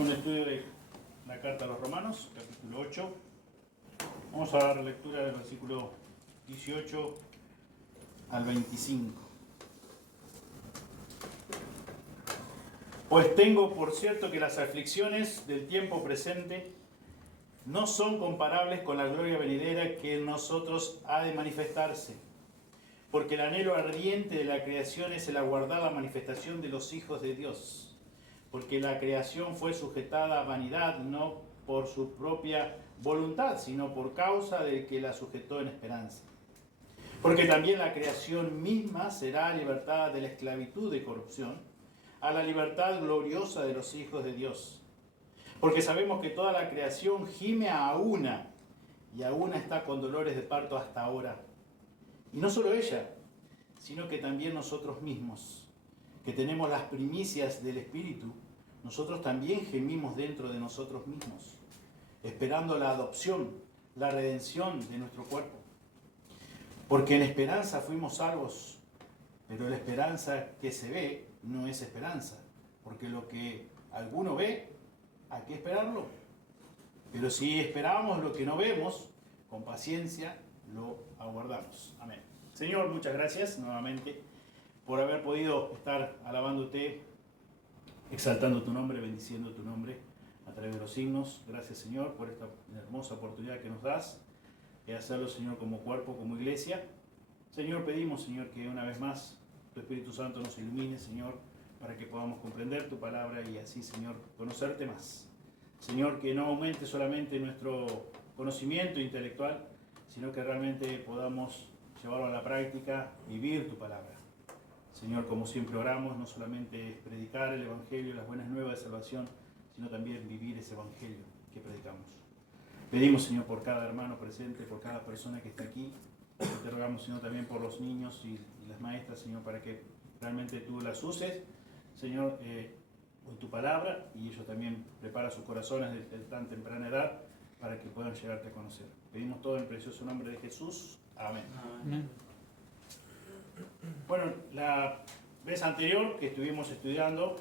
con el estudio de la carta a los Romanos, capítulo 8. Vamos a dar lectura del versículo 18 al 25. Pues tengo por cierto que las aflicciones del tiempo presente no son comparables con la gloria venidera que en nosotros ha de manifestarse. Porque el anhelo ardiente de la creación es el aguardar la manifestación de los hijos de Dios. Porque la creación fue sujetada a vanidad, no por su propia voluntad, sino por causa del que la sujetó en esperanza. Porque también la creación misma será libertada de la esclavitud de corrupción a la libertad gloriosa de los hijos de Dios. Porque sabemos que toda la creación gime a una, y a una está con dolores de parto hasta ahora. Y no solo ella, sino que también nosotros mismos, que tenemos las primicias del Espíritu, nosotros también gemimos dentro de nosotros mismos, esperando la adopción, la redención de nuestro cuerpo. Porque en esperanza fuimos salvos, pero la esperanza que se ve no es esperanza, porque lo que alguno ve, hay que esperarlo. Pero si esperamos lo que no vemos, con paciencia lo aguardamos. Amén. Señor, muchas gracias nuevamente por haber podido estar alabándote, exaltando tu nombre, bendiciendo tu nombre a través de los signos. Gracias, Señor, por esta hermosa oportunidad que nos das de hacerlo, Señor, como cuerpo, como iglesia. Señor, pedimos, Señor, que una vez más tu Espíritu Santo nos ilumine, Señor, para que podamos comprender tu palabra y así, Señor, conocerte más. Señor, que no aumente solamente nuestro conocimiento intelectual, sino que realmente podamos llevarlo a la práctica, vivir tu palabra. Señor, como siempre oramos, no solamente predicar el Evangelio, las buenas nuevas de salvación, sino también vivir ese Evangelio que predicamos. Pedimos, Señor, por cada hermano presente, por cada persona que está aquí. Te rogamos, Señor, también por los niños y las maestras, Señor, para que realmente tú las uses, Señor, con tu palabra, y ellos también prepara sus corazones desde tan temprana edad para que puedan llegarte a conocer. Pedimos todo en el precioso nombre de Jesús. Amén. Amén. Bueno, la vez anterior que estuvimos estudiando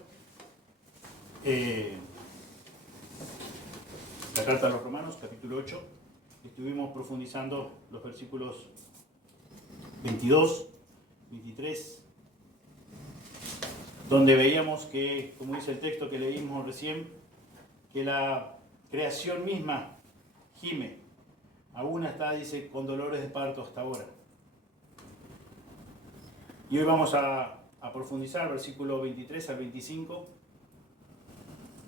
la carta a los Romanos, capítulo 8, estuvimos profundizando los versículos 22, 23, donde veíamos que, como dice el texto que leímos recién, que la creación misma gime, aún está, dice, con dolores de parto hasta ahora. Y hoy vamos a profundizar, versículo 23 al 25,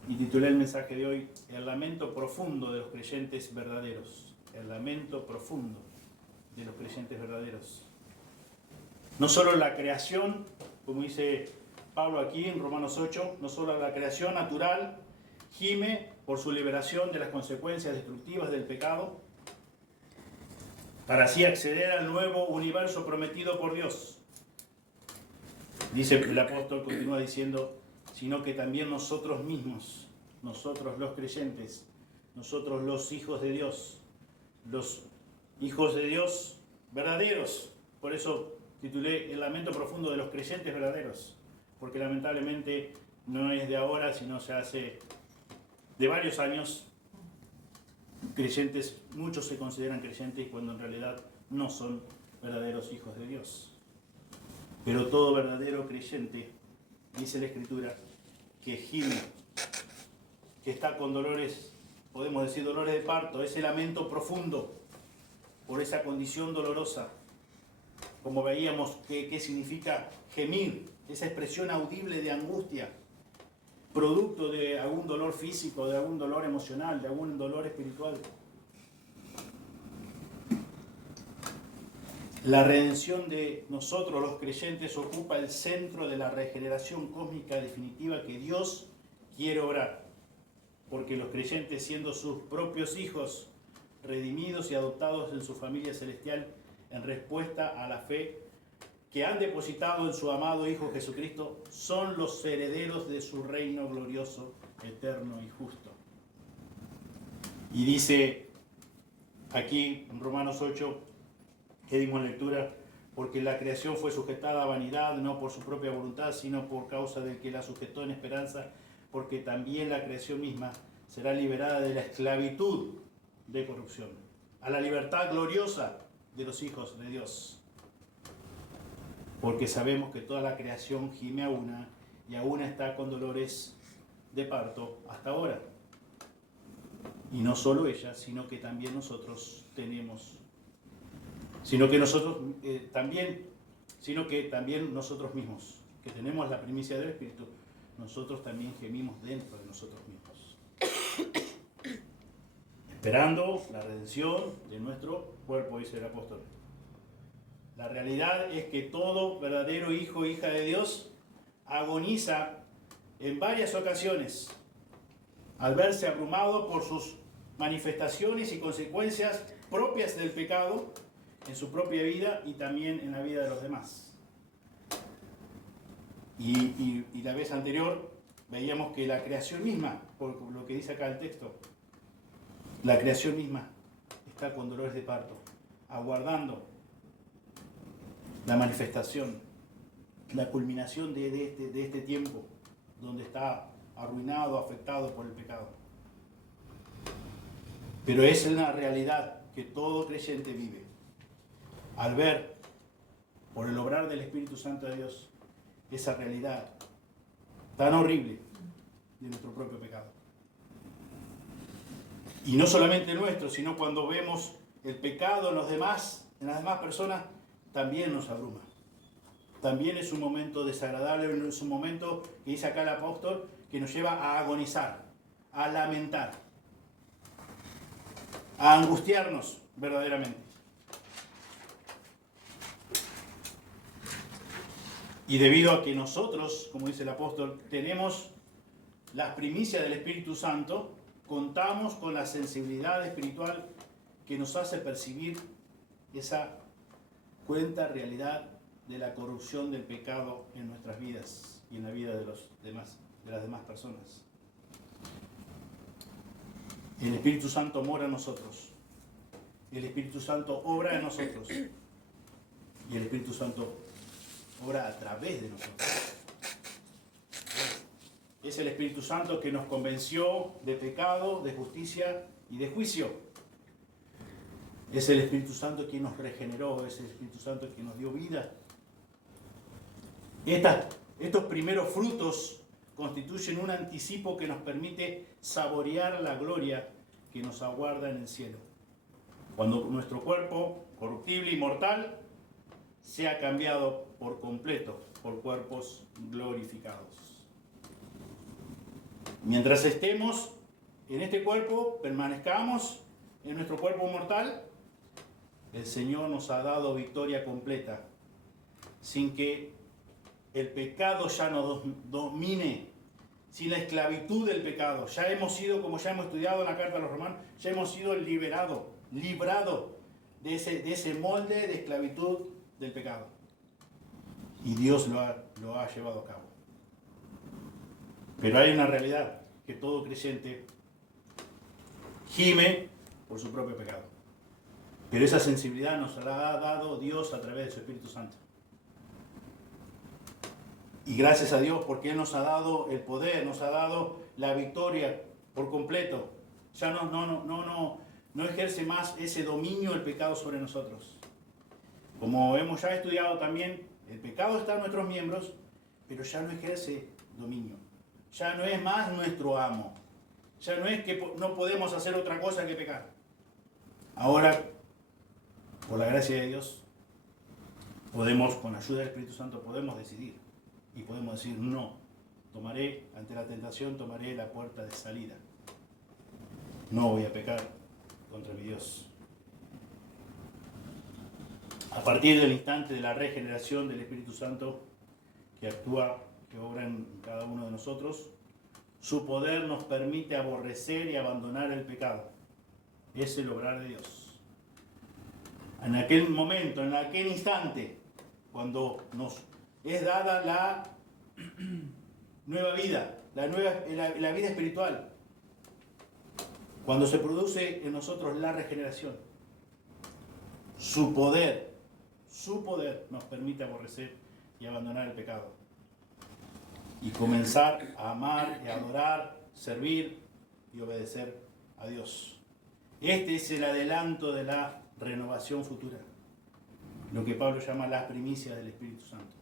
y titulé el mensaje de hoy, el lamento profundo de los creyentes verdaderos. El lamento profundo de los creyentes verdaderos. No solo la creación, como dice Pablo aquí en Romanos 8, no solo la creación natural gime por su liberación de las consecuencias destructivas del pecado, para así acceder al nuevo universo prometido por Dios. Dice el apóstol, continúa diciendo, sino que también nosotros mismos, nosotros los creyentes, nosotros los hijos de Dios verdaderos. Por eso titulé el lamento profundo de los creyentes verdaderos, porque lamentablemente no es de ahora, sino se hace de varios años. Creyentes, muchos se consideran creyentes cuando en realidad no son verdaderos hijos de Dios. Pero todo verdadero creyente, dice la Escritura, que gime, que está con dolores, podemos decir dolores de parto, ese lamento profundo por esa condición dolorosa. Como veíamos, ¿qué significa gemir? Esa expresión audible de angustia, producto de algún dolor físico, de algún dolor emocional, de algún dolor espiritual. La redención de nosotros los creyentes ocupa el centro de la regeneración cósmica definitiva que Dios quiere obrar, porque los creyentes, siendo sus propios hijos, redimidos y adoptados en su familia celestial en respuesta a la fe que han depositado en su amado Hijo Jesucristo, son los herederos de su reino glorioso, eterno y justo. Y dice aquí en Romanos 8, que dimos lectura, porque la creación fue sujetada a vanidad, no por su propia voluntad, sino por causa del que la sujetó en esperanza, porque también la creación misma será liberada de la esclavitud de corrupción, a la libertad gloriosa de los hijos de Dios. Porque sabemos que toda la creación gime a una y aún está con dolores de parto hasta ahora. Y no solo ella, sino que también nosotros tenemos, sino que también nosotros mismos, que tenemos la primicia del Espíritu, nosotros también gemimos dentro de nosotros mismos, esperando la redención de nuestro cuerpo, dice el apóstol. La realidad es que todo verdadero hijo o hija de Dios agoniza en varias ocasiones al verse abrumado por sus manifestaciones y consecuencias propias del pecado en su propia vida y también en la vida de los demás. Y la vez anterior veíamos que la creación misma, por lo que dice acá el texto, la creación misma está con dolores de parto, aguardando la manifestación, la culminación de este tiempo donde está arruinado, afectado por el pecado. Pero es una realidad que todo creyente vive al ver, por el obrar del Espíritu Santo de Dios, esa realidad tan horrible de nuestro propio pecado. Y no solamente nuestro, sino cuando vemos el pecado en las demás personas, también nos abruma. También es un momento desagradable, es un momento que dice acá el apóstol, que nos lleva a agonizar, a lamentar, a angustiarnos verdaderamente. Y debido a que nosotros, como dice el apóstol, tenemos las primicias del Espíritu Santo, contamos con la sensibilidad espiritual que nos hace percibir esa cuenta realidad de la corrupción del pecado en nuestras vidas y en la vida de las demás personas. El Espíritu Santo mora en nosotros. El Espíritu Santo obra en nosotros. Y el Espíritu Santo obra a través de nosotros. Es el Espíritu Santo que nos convenció de pecado, de justicia y de juicio. Es el Espíritu Santo quien nos regeneró, es el Espíritu Santo quien nos dio vida. Estos primeros frutos constituyen un anticipo que nos permite saborear la gloria que nos aguarda en el cielo, cuando nuestro cuerpo corruptible y mortal sea cambiado por completo por cuerpos glorificados. Mientras estemos en este cuerpo, permanezcamos en nuestro cuerpo mortal, el Señor nos ha dado victoria completa, sin que el pecado ya nos domine, sin la esclavitud del pecado. Ya hemos sido, como ya hemos estudiado en la carta a los Romanos, ya hemos sido librado de ese molde de esclavitud del pecado. Y Dios lo ha llevado a cabo. Pero hay una realidad, que todo creyente gime por su propio pecado. Pero esa sensibilidad nos la ha dado Dios a través de su Espíritu Santo. Y gracias a Dios porque Él nos ha dado el poder, nos ha dado la victoria por completo. Ya no ejerce más ese dominio del pecado sobre nosotros. Como hemos ya estudiado también, el pecado está en nuestros miembros, pero ya no ejerce dominio. Ya no es más nuestro amo. Ya no es que no podemos hacer otra cosa que pecar. Ahora, por la gracia de Dios, podemos, con la ayuda del Espíritu Santo, podemos decidir. Y podemos decir, no, ante la tentación, tomaré la puerta de salida. No voy a pecar contra mi Dios. A partir del instante de la regeneración del Espíritu Santo, que obra en cada uno de nosotros, su poder nos permite aborrecer y abandonar el pecado. Es el obrar de Dios. En aquel momento, en aquel instante, cuando nos es dada la nueva vida, la vida espiritual, cuando se produce en nosotros la regeneración, su poder nos permite aborrecer y abandonar el pecado. y comenzar a amar y adorar, servir y obedecer a Dios. Este es el adelanto de la renovación futura, lo que Pablo llama las primicias del Espíritu Santo.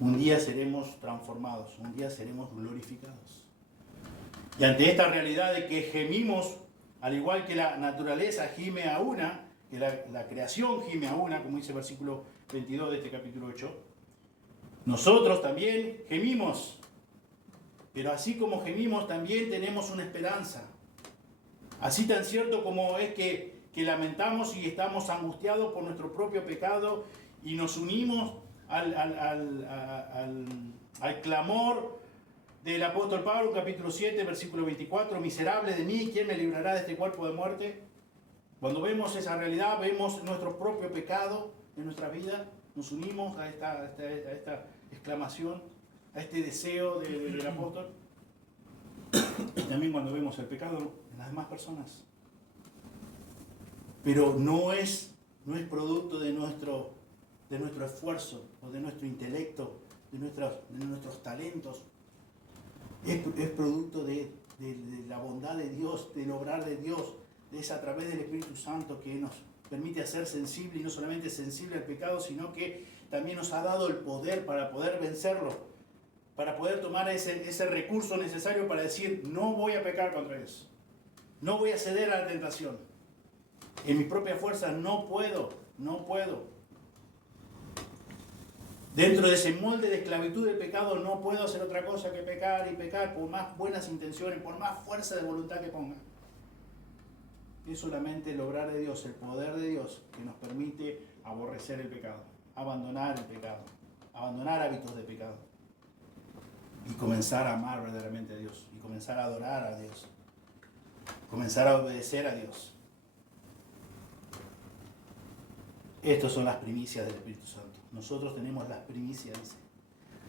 Un día seremos transformados, un día seremos glorificados. Y ante esta realidad de que gemimos, al igual que la naturaleza gime a una, que la creación gime a una, como dice el versículo 22 de este capítulo 8, nosotros también gemimos. Pero así como gemimos, también tenemos una esperanza. Así tan cierto como es que lamentamos y estamos angustiados por nuestro propio pecado y nos unimos al clamor del apóstol Pablo, capítulo 7, versículo 24, miserable de mí, ¿quién me librará de este cuerpo de muerte? Cuando vemos esa realidad, vemos nuestro propio pecado en nuestra vida, nos unimos a esta exclamación, a este deseo del apóstol. Y también cuando vemos el pecado en las demás personas. Pero no es producto de nuestro esfuerzo o de nuestro intelecto, de nuestros talentos. Es producto de la bondad de Dios, del obrar de Dios. Es a través del Espíritu Santo que nos permite hacer sensible, y no solamente sensible al pecado, sino que también nos ha dado el poder para poder vencerlo, para poder tomar ese recurso necesario para decir, no voy a pecar contra Dios, no voy a ceder a la tentación. En mis propias fuerzas no puedo. Dentro de ese molde de esclavitud del pecado no puedo hacer otra cosa que pecar y pecar, por más buenas intenciones, por más fuerza de voluntad que ponga. Es solamente el obrar de Dios, el poder de Dios, que nos permite aborrecer el pecado, abandonar el pecado, abandonar hábitos de pecado y comenzar a amar verdaderamente a Dios, y comenzar a adorar a Dios, comenzar a obedecer a Dios. Estas son las primicias del Espíritu Santo. Nosotros tenemos las primicias, dice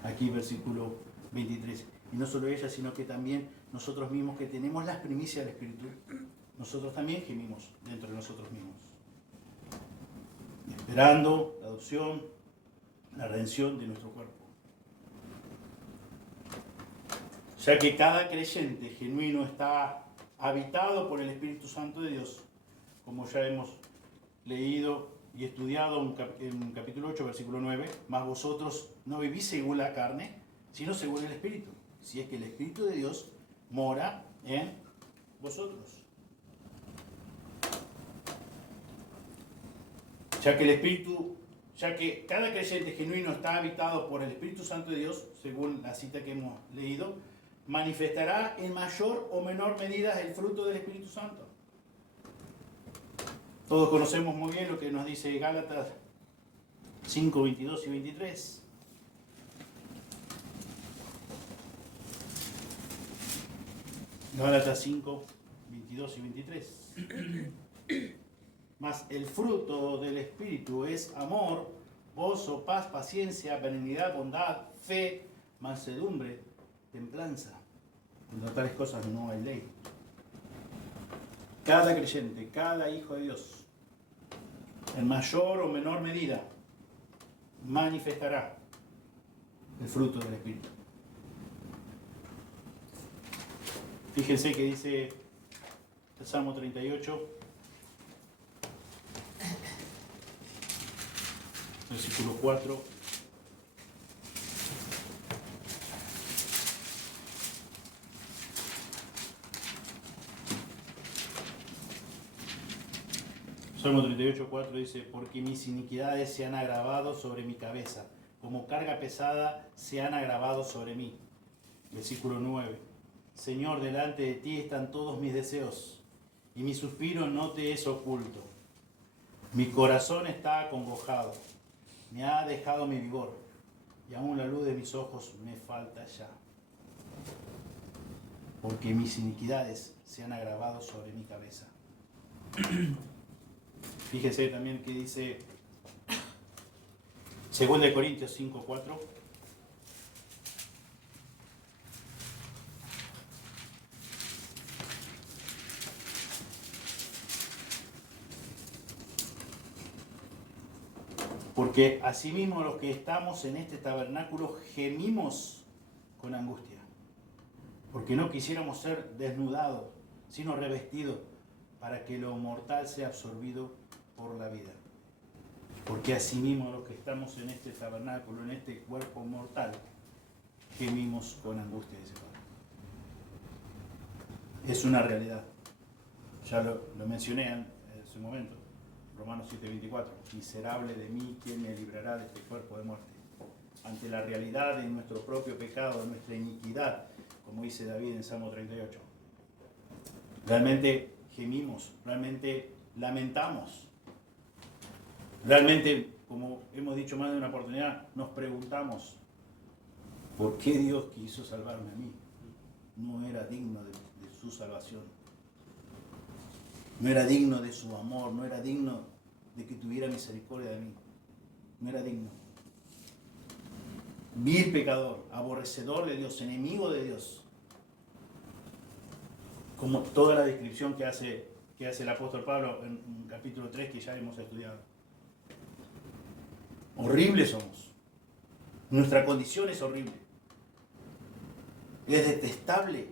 aquí versículo 23. Y no solo ella, sino que también nosotros mismos, que tenemos las primicias del Espíritu, nosotros también gemimos dentro de nosotros mismos, esperando la adopción, la redención de nuestro cuerpo. Ya que cada creyente genuino está habitado por el Espíritu Santo de Dios, como ya hemos leído y estudiado en capítulo 8, versículo 9, mas vosotros no vivís según la carne, sino según el Espíritu, si es que el Espíritu de Dios mora en vosotros. Ya que cada creyente genuino está habitado por el Espíritu Santo de Dios, según la cita que hemos leído, manifestará en mayor o menor medida el fruto del Espíritu Santo. Todos conocemos muy bien lo que nos dice Gálatas 5, 22 y 23. Gálatas 5, 22 y 23. Mas el fruto del Espíritu es amor, gozo, paz, paciencia, benignidad, bondad, fe, mansedumbre, templanza. Contra tales cosas no hay ley. Cada creyente, cada hijo de Dios, en mayor o menor medida, manifestará el fruto del Espíritu. Fíjense que dice el Salmo 38, versículo 4. Salmo 38, 4 dice, porque mis iniquidades se han agravado sobre mi cabeza, como carga pesada se han agravado sobre mí. Versículo 9. Señor, delante de ti están todos mis deseos, y mi suspiro no te es oculto. Mi corazón está acongojado, me ha dejado mi vigor, y aún la luz de mis ojos me falta ya. Porque mis iniquidades se han agravado sobre mi cabeza. Fíjese también que dice 2 Corintios 5, 4. Porque asimismo los que estamos en este tabernáculo gemimos con angustia. Porque no quisiéramos ser desnudados, sino revestidos, para que lo mortal sea absorbido por la vida. Porque asimismo los que estamos en este tabernáculo, en este cuerpo mortal, gemimos con angustia, dice Pablo. Es una realidad. Ya lo mencioné en su momento. Romanos 7:24. Miserable de mí, ¿quién me librará de este cuerpo de muerte? Ante la realidad de nuestro propio pecado, de nuestra iniquidad, como dice David en Salmo 38. Realmente gemimos, realmente lamentamos. Realmente, como hemos dicho más de una oportunidad, nos preguntamos, ¿por qué Dios quiso salvarme a mí? No era digno de su salvación. No era digno de su amor, no era digno de que tuviera misericordia de mí. No era digno. Vil pecador, aborrecedor de Dios, enemigo de Dios. Como toda la descripción que hace el apóstol Pablo en capítulo 3 que ya hemos estudiado. Horribles somos. Nuestra condición es horrible. Es detestable.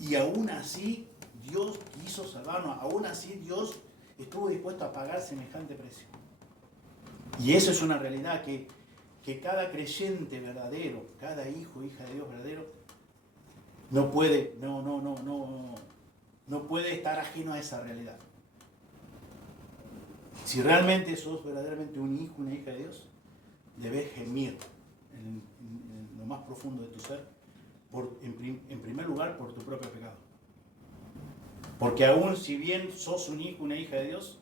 Y aún así Dios quiso salvarnos. Aún así Dios estuvo dispuesto a pagar semejante precio. Y eso es una realidad que cada creyente verdadero, cada hijo o hija de Dios verdadero, no puede estar ajeno a esa realidad. Si realmente sos verdaderamente un hijo, una hija de Dios, debes gemir en lo más profundo de tu ser, en primer lugar por tu propio pecado. Porque aún si bien sos un hijo, una hija de Dios,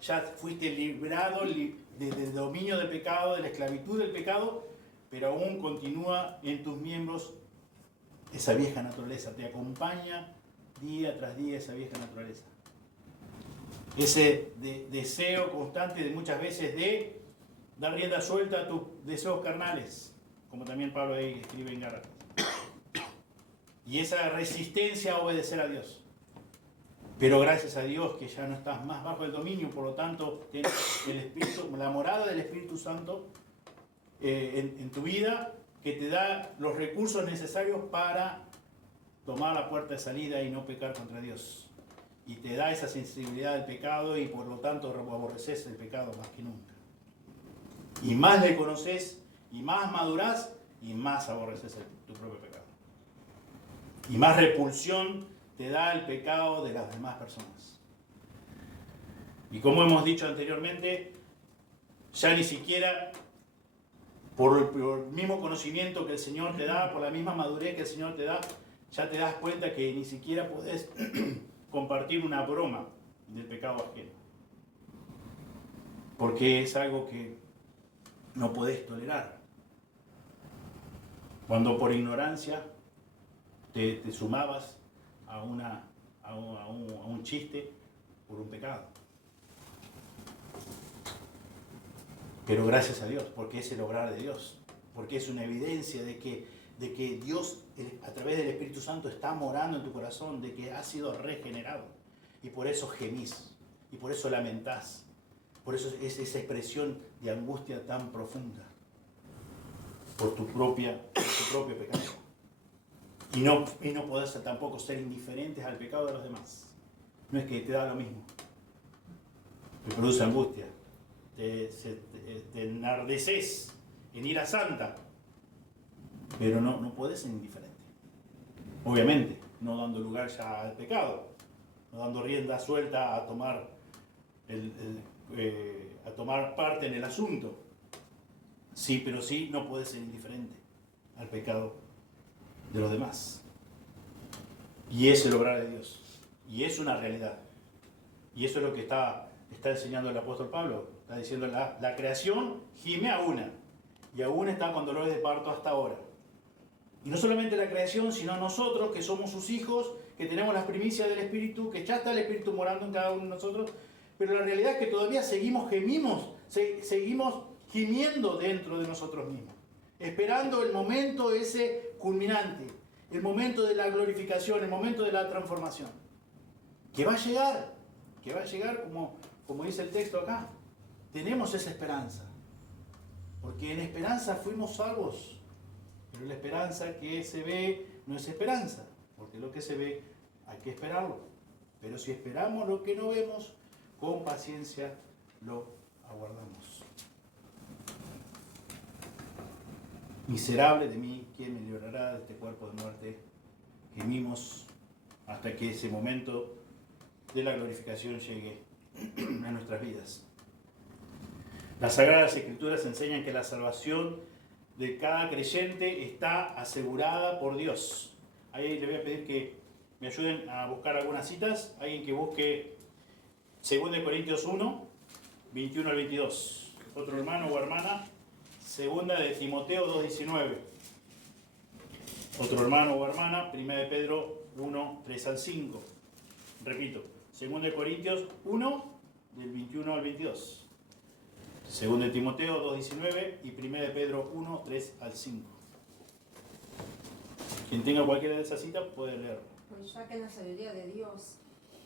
ya fuiste librado del dominio del pecado, de la esclavitud del pecado, pero aún continúa en tus miembros esa vieja naturaleza, te acompaña día tras día esa vieja naturaleza. Ese deseo constante de muchas veces de dar rienda suelta a tus deseos carnales, como también Pablo ahí escribe en Gálatas. Y esa resistencia a obedecer a Dios. Pero gracias a Dios que ya no estás más bajo el dominio, por lo tanto tienes la morada del Espíritu Santo en tu vida, que te da los recursos necesarios para tomar la puerta de salida y no pecar contra Dios. Y te da esa sensibilidad al pecado y por lo tanto aborreces el pecado más que nunca. Y más le conoces, y más madurás, y más aborreces tu propio pecado. Y más repulsión te da el pecado de las demás personas. Y como hemos dicho anteriormente, ya ni siquiera por el mismo conocimiento que el Señor te da, por la misma madurez que el Señor te da, ya te das cuenta que ni siquiera podés compartir una broma del pecado ajeno. Porque es algo que no podés tolerar. Cuando por ignorancia te sumabas a un chiste por un pecado. Pero gracias a Dios, porque es el obrar de Dios, porque es una evidencia de que Dios a través del Espíritu Santo está morando en tu corazón, de que has sido regenerado. Y por eso gemís, y por eso lamentás, por eso es esa expresión de angustia tan profunda, por tu propio pecado. Y no podés tampoco ser indiferentes al pecado de los demás. No es que te da lo mismo. Te produce angustia. Te enardeces en ira santa. Pero no podés ser indiferente. Obviamente, no dando lugar ya al pecado. No dando rienda suelta a tomar parte en el asunto. Sí, pero sí no podés ser indiferente al pecado de los demás. Y es el obrar de Dios. Y es una realidad. Y eso es lo que está enseñando el apóstol Pablo. Está diciendo la creación gime a una. Y aún está con dolores de parto hasta ahora. Y no solamente la creación, sino nosotros que somos sus hijos, que tenemos las primicias del Espíritu, que ya está el Espíritu morando en cada uno de nosotros. Pero la realidad es que todavía seguimos gimiendo dentro de nosotros mismos. Esperando el momento ese culminante, el momento de la glorificación, el momento de la transformación. Que va a llegar como dice el texto acá. tenemos esa esperanza. Porque en esperanza fuimos salvos. Pero la esperanza que se ve no es esperanza. Porque lo que se ve hay que esperarlo. Pero si esperamos lo que no vemos, con paciencia lo aguardamos. Miserable de mí, ¿quién me librará de este cuerpo de muerte? Gemimos hasta que ese momento de la glorificación llegue a nuestras vidas. Las Sagradas Escrituras enseñan que la salvación de cada creyente está asegurada por Dios. Ahí le voy a pedir que me ayuden a buscar algunas citas. Alguien que busque 2 Corintios 1, 21 al 22. Otro hermano o hermana, 2 de Timoteo 2, 19. Otro hermano o hermana, 1 de Pedro 1, 3 al 5. Repito, 2 de Corintios 1, del 21 al 22. 2 de Timoteo 2, 19 y 1 de Pedro 1, 3 al 5. Quien tenga cualquiera de esas citas puede leerlo. Pues ya que en la sabiduría de Dios,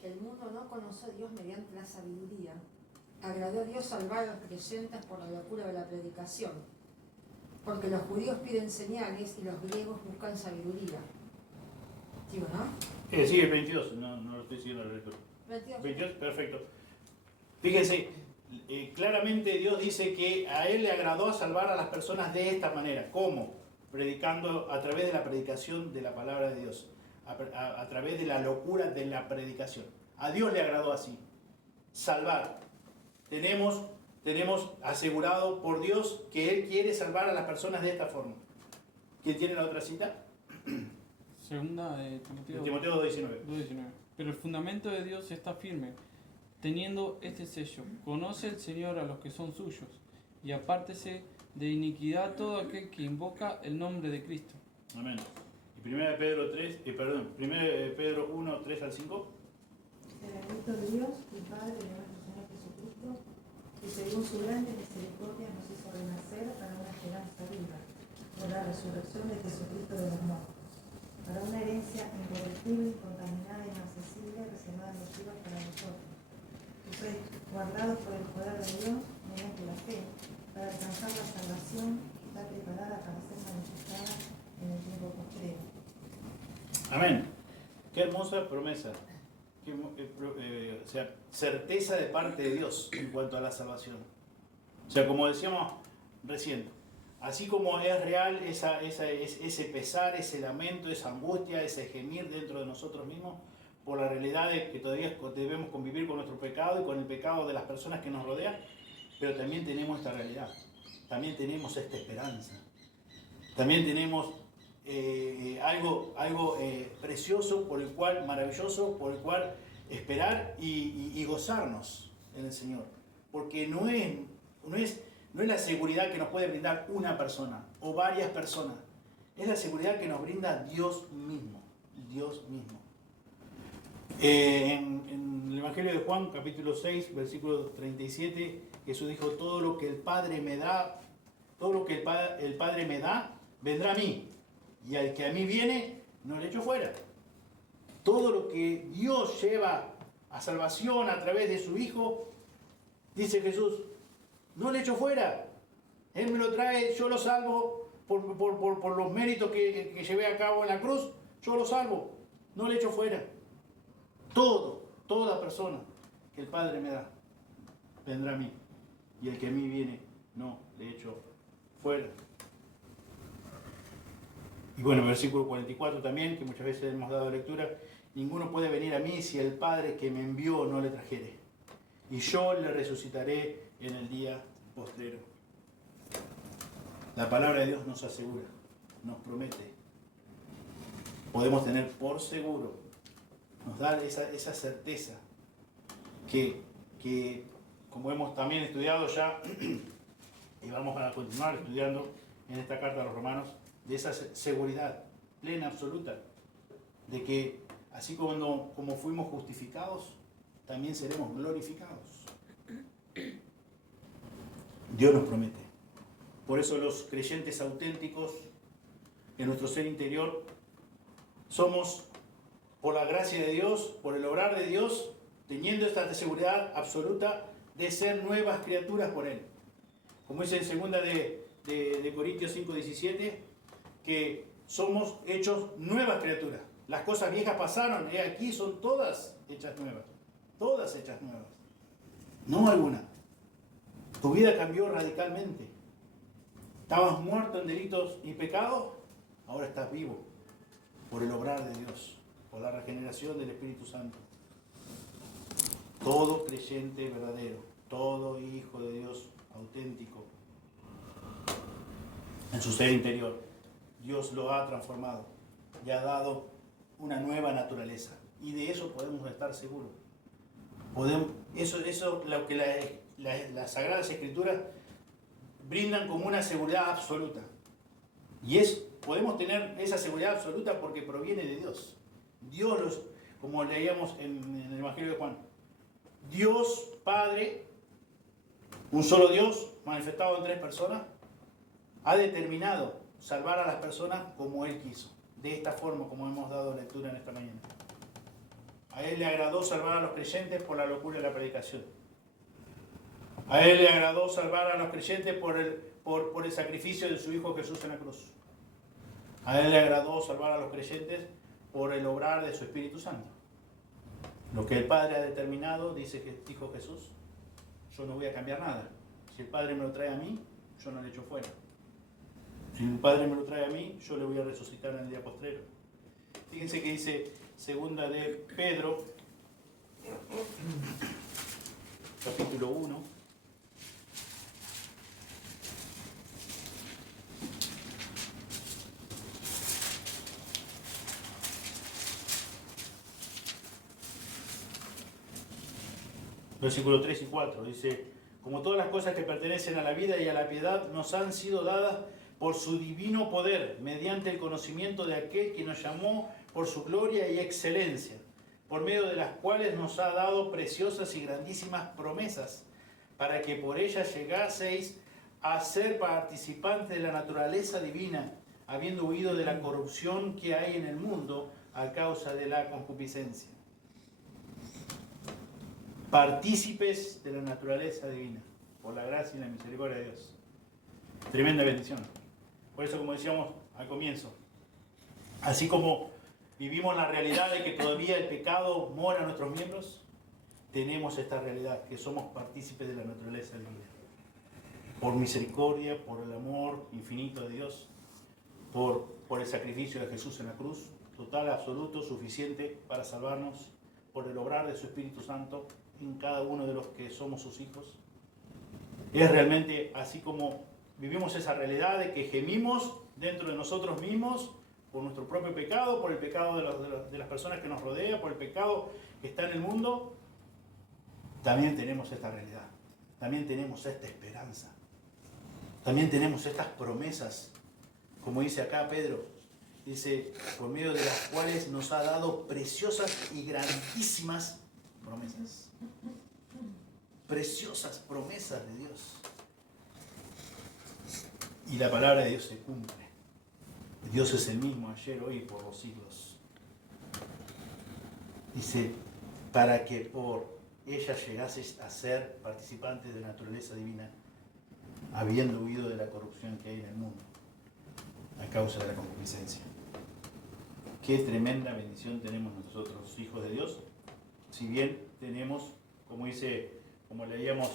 el mundo no conoció a Dios mediante la sabiduría, agradó a Dios salvar a los creyentes por la locura de la predicación. Porque los judíos piden señales y los griegos buscan sabiduría. ¿Digo, no? Sí, el 22, no lo estoy siguiendo la lectura. 22, perfecto. Fíjense, claramente Dios dice que a Él le agradó a salvar a las personas de esta manera. ¿Cómo? Predicando a través de la predicación de la palabra de Dios. A través de la locura de la predicación. A Dios le agradó así. Salvar. Tenemos asegurado por Dios que Él quiere salvar a las personas de esta forma. ¿Quién tiene la otra cita? Segunda de Timoteo, Timoteo 2:19. Pero el fundamento de Dios está firme, teniendo este sello. Conoce el Señor a los que son suyos, y apártese de iniquidad todo aquel que invoca el nombre de Cristo. Amén. Y 1 de Pedro 1, 3 al 5. El bendito de Dios y Padre de nuestro Señor Jesucristo, que según su grande misericordia nos hizo renacer para una esperanza viva, por la resurrección de Jesucristo de los muertos, para una herencia incorruptible, incontaminada, inaccesible, reservada en los cielos para vosotros, que sois guardados por el poder de Dios mediante la fe, para alcanzar la salvación que está preparada para ser manifestada en el tiempo postrero. Amén. Qué hermosa promesa. O sea, certeza de parte de Dios en cuanto a la salvación. O sea, como decíamos recién, así como es real ese pesar, ese lamento, esa angustia, ese gemir dentro de nosotros mismos, por la realidad de que todavía debemos convivir con nuestro pecado y con el pecado de las personas que nos rodean, pero también tenemos esta realidad, también tenemos esta esperanza, también tenemos algo precioso, por el cual, maravilloso, por el cual esperar y gozarnos en el Señor. Porque no es la seguridad que nos puede brindar una persona o varias personas, es la seguridad que nos brinda Dios mismo. Dios mismo. En el Evangelio de Juan, capítulo 6, versículo 37, Jesús dijo: todo lo que el Padre me da, vendrá a mí. Y al que a mí viene, no le echo fuera. Todo lo que Dios lleva a salvación a través de su Hijo, dice Jesús, no le echo fuera. Él me lo trae, yo lo salvo por los méritos que llevé a cabo en la cruz, yo lo salvo, no le echo fuera. Toda persona que el Padre me da, vendrá a mí. Y el que a mí viene, no le echo fuera. Y bueno, versículo 44 también, que muchas veces hemos dado lectura: ninguno puede venir a mí si el Padre que me envió no le trajere, y yo le resucitaré en el día postrero. La palabra de Dios nos asegura, nos promete. Podemos tener por seguro, nos da esa certeza que como hemos también estudiado ya, y vamos a continuar estudiando en esta carta a los Romanos, de esa seguridad plena, absoluta, de que así como fuimos justificados, también seremos glorificados. Dios nos promete. Por eso los creyentes auténticos en nuestro ser interior somos, por la gracia de Dios, por el obrar de Dios, teniendo esta seguridad absoluta, de ser nuevas criaturas por Él. Como dice en 2 de Corintios 5:17, que somos hechos nuevas criaturas. Las cosas viejas pasaron, aquí son todas hechas nuevas. Todas hechas nuevas. No alguna. Tu vida cambió radicalmente. Estabas muerto en delitos y pecados, ahora estás vivo por el obrar de Dios, por la regeneración del Espíritu Santo. Todo creyente verdadero, todo hijo de Dios auténtico, en su ser interior, Dios lo ha transformado y ha dado una nueva naturaleza. Y de eso podemos estar seguros. Eso lo que las Sagradas Escrituras brindan como una seguridad absoluta. Y podemos tener esa seguridad absoluta porque proviene de Dios. Como leíamos en el Evangelio de Juan, Dios Padre, un solo Dios manifestado en 3 personas, ha determinado salvar a las personas como Él quiso. De esta forma, como hemos dado lectura en esta mañana. A Él le agradó salvar a los creyentes por la locura de la predicación. A Él le agradó salvar a los creyentes por el sacrificio de su Hijo Jesús en la cruz. A Él le agradó salvar a los creyentes por el obrar de su Espíritu Santo. Lo que el Padre ha determinado, dijo Jesús, yo no voy a cambiar nada. Si el Padre me lo trae a mí, yo no le echo fuera. Si el Padre me lo trae a mí, yo le voy a resucitar en el día postrero. Fíjense que dice 2 de Pedro, capítulo 1. Versículos 3 y 4, dice, como todas las cosas que pertenecen a la vida y a la piedad nos han sido dadas por su divino poder, mediante el conocimiento de aquel que nos llamó por su gloria y excelencia, por medio de las cuales nos ha dado preciosas y grandísimas promesas, para que por ellas llegaseis a ser participantes de la naturaleza divina, habiendo huido de la corrupción que hay en el mundo a causa de la concupiscencia. Partícipes de la naturaleza divina, por la gracia y la misericordia de Dios. Tremenda bendición. Por eso, como decíamos al comienzo, así como vivimos la realidad de que todavía el pecado mora en nuestros miembros, tenemos esta realidad, que somos partícipes de la naturaleza divina. Por misericordia, por el amor infinito de Dios, por el sacrificio de Jesús en la cruz, total, absoluto, suficiente para salvarnos, por el obrar de su Espíritu Santo en cada uno de los que somos sus hijos. Es realmente así como vivimos esa realidad de que gemimos dentro de nosotros mismos por nuestro propio pecado, por el pecado de las personas que nos rodean, por el pecado que está en el mundo. También tenemos esta realidad, también tenemos esta esperanza, también tenemos estas promesas, como dice acá Pedro, dice, por medio de las cuales nos ha dado preciosas y grandísimas promesas. Preciosas promesas de Dios. Y la palabra de Dios se cumple. Dios es el mismo ayer, hoy y por los siglos. Dice, para que por ella llegases a ser participantes de la naturaleza divina, habiendo huido de la corrupción que hay en el mundo, a causa de la concupiscencia. Qué tremenda bendición tenemos nosotros, hijos de Dios, si bien tenemos, como leíamos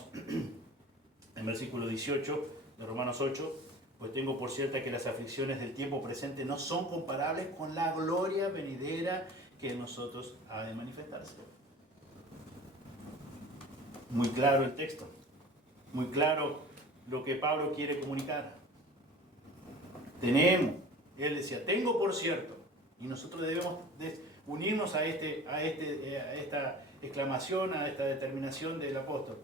en versículo 18 de Romanos 8, pues tengo por cierta que las aflicciones del tiempo presente no son comparables con la gloria venidera que en nosotros ha de manifestarse. Muy claro el texto, muy claro lo que Pablo quiere comunicar. Él decía, tengo por cierto, y nosotros debemos unirnos a esta exclamación, a esta determinación del apóstol.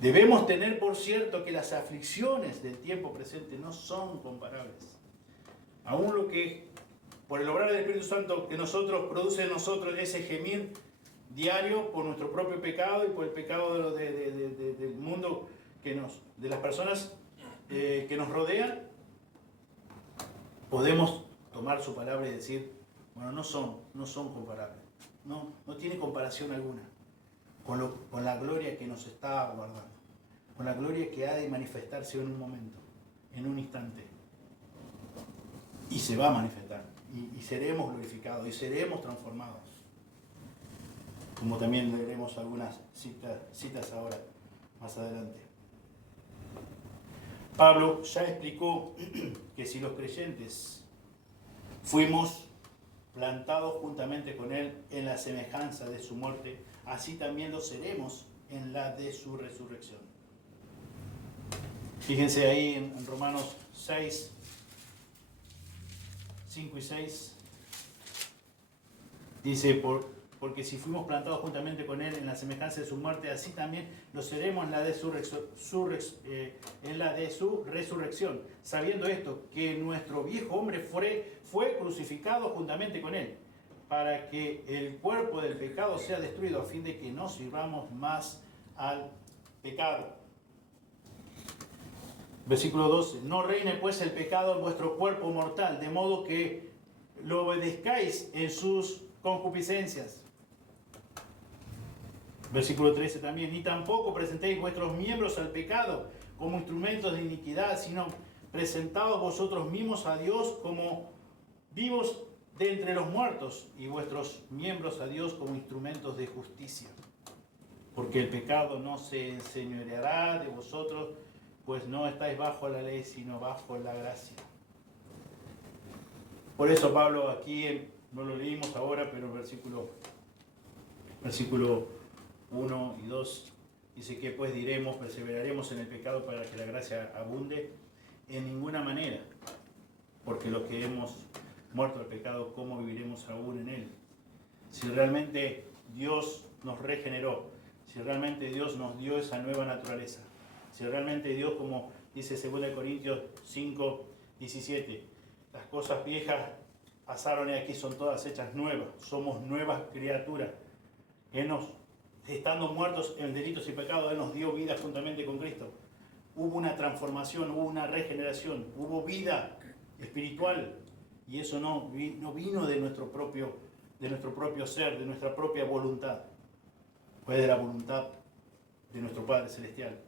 Debemos tener por cierto que las aflicciones del tiempo presente no son comparables. Aún lo que, por el obrar del Espíritu Santo que produce en nosotros ese gemir diario por nuestro propio pecado y por el pecado del mundo, de las personas que nos rodean, podemos tomar su palabra y decir, bueno, no son comparables. No tiene comparación alguna. con la gloria que nos está aguardando, con la gloria que ha de manifestarse en un momento, en un instante. Y se va a manifestar, y seremos glorificados, y seremos transformados. Como también leeremos algunas citas ahora, más adelante. Pablo ya explicó que si los creyentes fuimos plantados juntamente con Él en la semejanza de su muerte, así también lo seremos en la de su resurrección. Fíjense ahí en Romanos 6, 5 y 6, dice, porque si fuimos plantados juntamente con Él en la semejanza de su muerte, así también lo seremos en la de su resurrección, sabiendo esto, que nuestro viejo hombre fue crucificado juntamente con Él, para que el cuerpo del pecado sea destruido, a fin de que no sirvamos más al pecado. Versículo 12. No reine pues el pecado en vuestro cuerpo mortal, de modo que lo obedezcáis en sus concupiscencias. Versículo 13 también. Ni tampoco presentéis vuestros miembros al pecado como instrumentos de iniquidad, sino presentaos vosotros mismos a Dios como vivos de entre los muertos, y vuestros miembros a Dios como instrumentos de justicia. Porque el pecado no se enseñoreará de vosotros, pues no estáis bajo la ley, sino bajo la gracia. Por eso Pablo aquí, no lo leímos ahora, pero versículo 1 y 2, dice que pues diremos, perseveraremos en el pecado para que la gracia abunde. En ninguna manera, porque los que hemos muerto al pecado, ¿cómo viviremos aún en él? Si realmente Dios nos regeneró, si realmente Dios nos dio esa nueva naturaleza, si realmente Dios, como dice 2 Corintios 5, 17, las cosas viejas pasaron y aquí son todas hechas nuevas, somos nuevas criaturas. Estando muertos en delitos y pecados, Él nos dio vida juntamente con Cristo. Hubo una transformación, hubo una regeneración, hubo vida espiritual, y eso no vino de nuestro propio ser, de nuestra propia voluntad. Fue de la voluntad de nuestro Padre Celestial.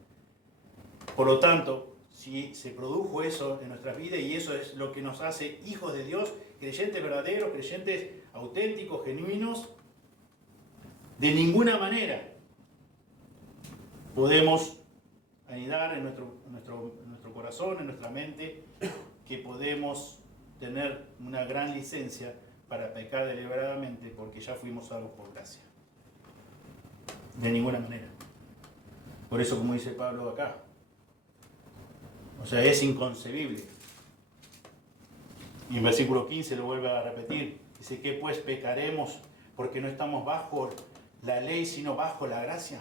Por lo tanto, si se produjo eso en nuestras vidas, y eso es lo que nos hace hijos de Dios, creyentes verdaderos, creyentes auténticos, genuinos, de ninguna manera podemos anidar en nuestro corazón, en nuestra mente, que podemos tener una gran licencia para pecar deliberadamente porque ya fuimos salvos por gracia. De ninguna manera. Por eso, como dice Pablo acá, o sea, es inconcebible. Y en versículo 15 lo vuelve a repetir. Dice que pues pecaremos porque no estamos bajo la ley, sino bajo la gracia.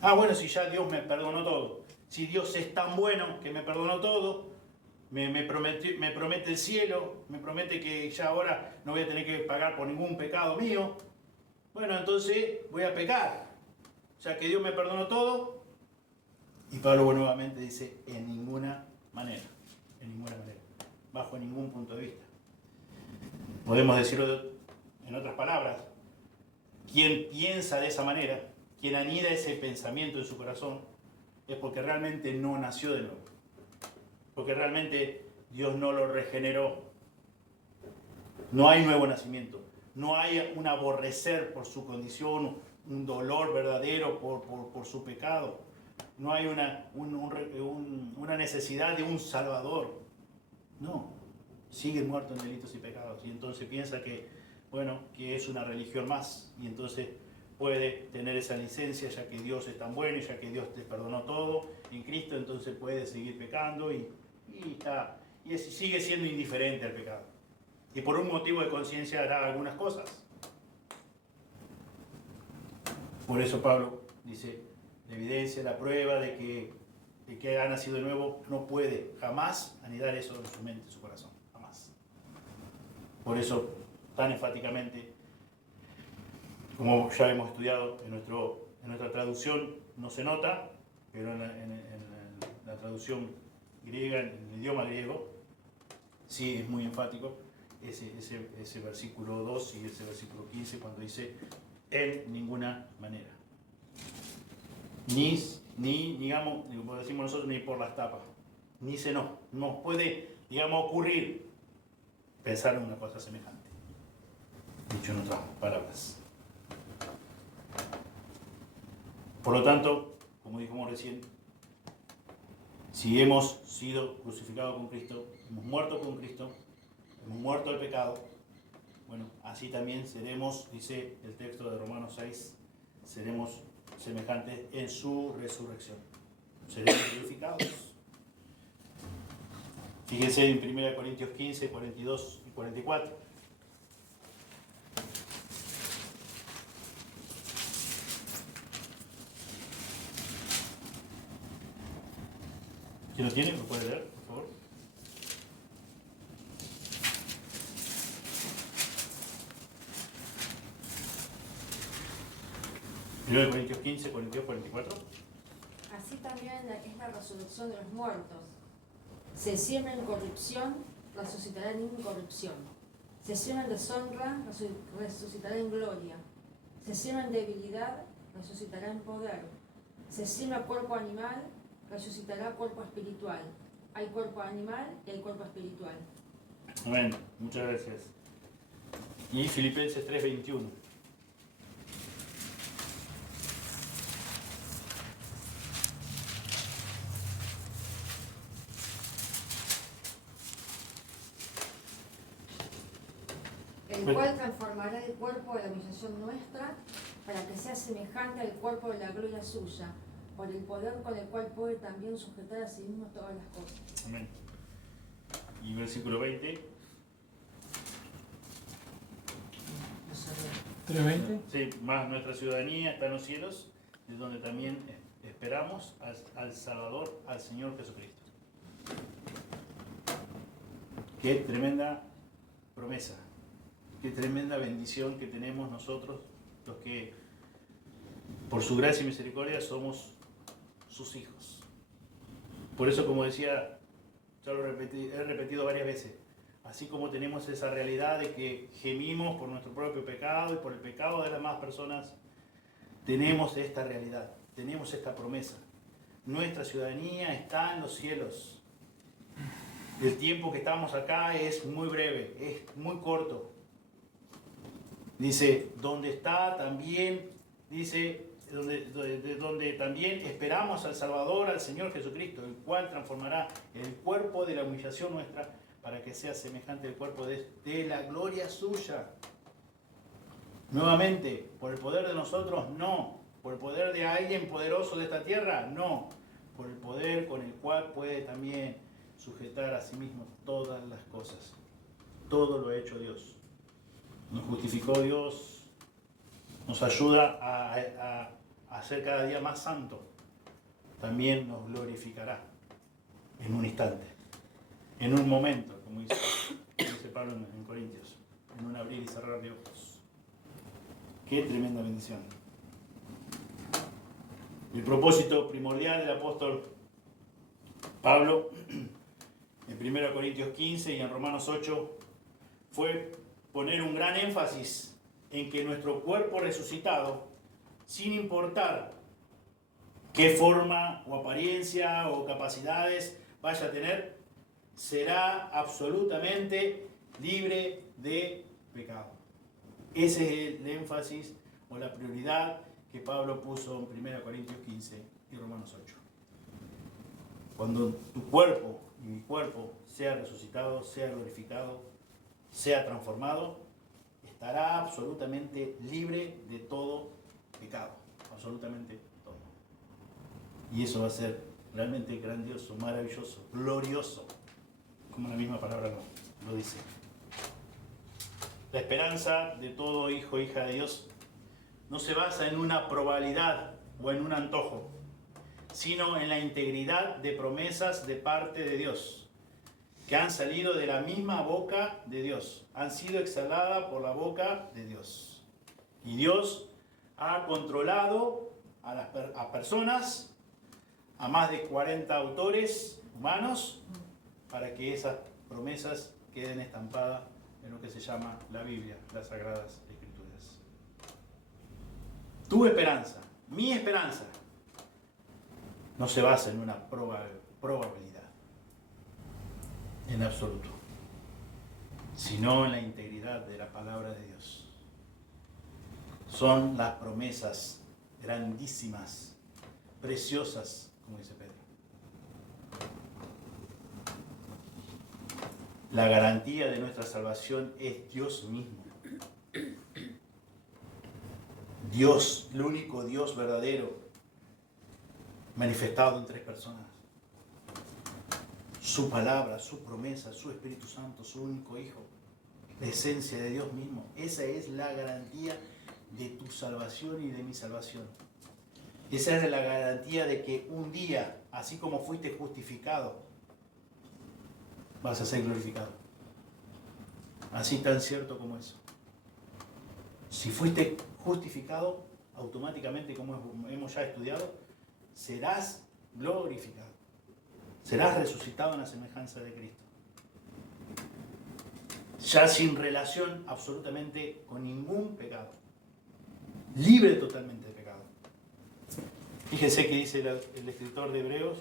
Bueno, si ya Dios me perdonó todo. Si Dios es tan bueno que me perdonó todo, me promete el cielo, me promete que ya ahora no voy a tener que pagar por ningún pecado mío. Bueno, entonces voy a pecar. Ya que Dios me perdonó todo. Y Pablo nuevamente dice, en ninguna manera. En ninguna manera. Bajo ningún punto de vista. Podemos decirlo en otras palabras. Quien piensa de esa manera, quien anida ese pensamiento en su corazón, es porque realmente no nació de nuevo. Porque realmente Dios no lo regeneró. No hay nuevo nacimiento. No hay un aborrecer por su condición, un dolor verdadero por su pecado. No hay una necesidad de un Salvador. No. Sigue muerto en delitos y pecados. Y entonces piensa que es una religión más. Y entonces puede tener esa licencia, ya que Dios es tan bueno y ya que Dios te perdonó todo en Cristo, entonces puede seguir pecando y sigue siendo indiferente al pecado. Y por un motivo de conciencia hará algunas cosas. Por eso Pablo dice, la evidencia, la prueba de que ha nacido de nuevo, no puede jamás anidar eso en su mente, en su corazón, jamás. Por eso, tan enfáticamente, como ya hemos estudiado en nuestra traducción, no se nota, pero en la traducción griega, en el idioma griego, sí es muy enfático ese versículo 2 y ese versículo 15 cuando dice en ninguna manera. ni digamos, como decimos nosotros, ni por las tapas. Ni se nos puede, digamos, ocurrir pensar en una cosa semejante. Dicho en otras palabras. Por lo tanto, como dijimos recién, si hemos sido crucificados con Cristo, hemos muerto con Cristo, hemos muerto al pecado, bueno, así también seremos, dice el texto de Romanos 6, seremos semejantes en su resurrección. Seremos glorificados. Fíjense en 1 Corintios 15, 42 y 44. ¿Quién lo tiene? ¿Lo puede leer, por favor? Primero Corintios 15, 42, 44. Así también es la resurrección de los muertos. Se siembra en corrupción, resucitará en incorrupción. Se siembra en deshonra, resucitará en gloria. Se siembra en debilidad, resucitará en poder. Se siembra cuerpo animal, resucitará cuerpo espiritual. Hay cuerpo animal y hay cuerpo espiritual. Amén. Muchas gracias. Y Filipenses 3:21. El cual transformará el cuerpo de la humillación nuestra para que sea semejante al cuerpo de la gloria suya, por el poder con el cual puede también sujetar a sí mismo todas las cosas. Amén. Y versículo 20. 3:20. Sí, más nuestra ciudadanía está en los cielos, de donde también esperamos al Salvador, al Señor Jesucristo. Qué tremenda promesa, qué tremenda bendición que tenemos nosotros, los que por su gracia y misericordia somos sus hijos. Por eso, como decía, ya lo he repetido varias veces, así como tenemos esa realidad de que gemimos por nuestro propio pecado y por el pecado de las demás personas, tenemos esta realidad, tenemos esta promesa. Nuestra ciudadanía está en los cielos. El tiempo que estamos acá es muy breve, es muy corto. Dice, donde está también, dice, donde también esperamos al Salvador, al Señor Jesucristo, el cual transformará el cuerpo de la humillación nuestra para que sea semejante al cuerpo de la gloria suya. Nuevamente, por el poder de nosotros, no. Por el poder de alguien poderoso de esta tierra, no. Por el poder con el cual puede también sujetar a sí mismo todas las cosas. Todo lo ha hecho Dios. Nos justificó Dios, nos ayuda a ser cada día más santo. También nos glorificará en un instante, en un momento, como dice Pablo en Corintios, en un abrir y cerrar de ojos. Qué tremenda bendición. El propósito primordial del apóstol Pablo en 1 Corintios 15 y en Romanos 8 fue poner un gran énfasis en que nuestro cuerpo resucitado, sin importar qué forma o apariencia o capacidades vaya a tener, será absolutamente libre de pecado. Ese es el énfasis o la prioridad que Pablo puso en 1 Corintios 15 y Romanos 8. Cuando tu cuerpo y mi cuerpo sea resucitado, sea glorificado, sea transformado, estará absolutamente libre de todo pecado, absolutamente todo. Y eso va a ser realmente grandioso, maravilloso, glorioso, como la misma palabra lo dice. La esperanza de todo hijo e hija de Dios no se basa en una probabilidad o en un antojo, sino en la integridad de promesas de parte de Dios, que han salido de la misma boca de Dios, han sido exhaladas por la boca de Dios. Y Dios ha controlado a personas, a más de 40 autores humanos, para que esas promesas queden estampadas en lo que se llama la Biblia, las Sagradas Escrituras. Tu esperanza, mi esperanza, no se basa en una probabilidad, en absoluto, sino en la integridad de la palabra de Dios. Son las promesas grandísimas, preciosas, como dice Pedro. La garantía de nuestra salvación es Dios mismo. Dios, el único Dios verdadero, manifestado en tres personas. Su palabra, su promesa, su Espíritu Santo, su único Hijo. La esencia de Dios mismo. Esa es la garantía de tu salvación y de mi salvación. Esa es la garantía de que un día, así como fuiste justificado, vas a ser glorificado. Así tan cierto como eso. Si fuiste justificado, automáticamente, como hemos ya estudiado, serás glorificado. Serás resucitado en la semejanza de Cristo. Ya sin relación absolutamente con ningún pecado. Libre totalmente de pecado. Fíjense que dice el escritor de Hebreos,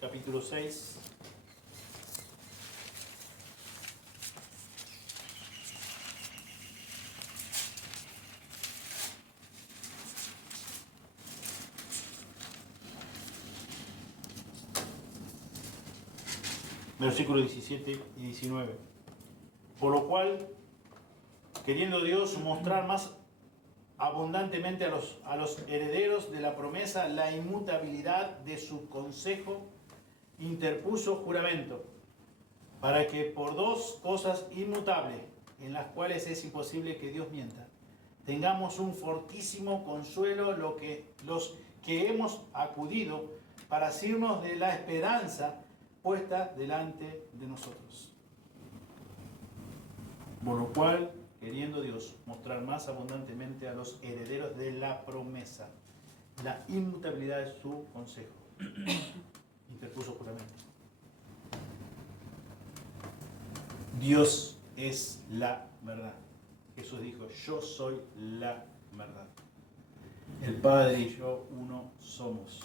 capítulo 6. Versículos 17 y 19. Por lo cual, queriendo Dios mostrar más abundantemente a los herederos de la promesa la inmutabilidad de su consejo, interpuso juramento, para que por dos cosas inmutables, en las cuales es imposible que Dios mienta, tengamos un fortísimo consuelo los que hemos acudido para asirnos de la esperanza puesta delante de nosotros. Por lo cual, queriendo Dios mostrar más abundantemente a los herederos de la promesa la inmutabilidad de su consejo, interpuso juramento. Dios es la verdad. Jesús dijo, yo soy la verdad. El Padre y yo uno somos.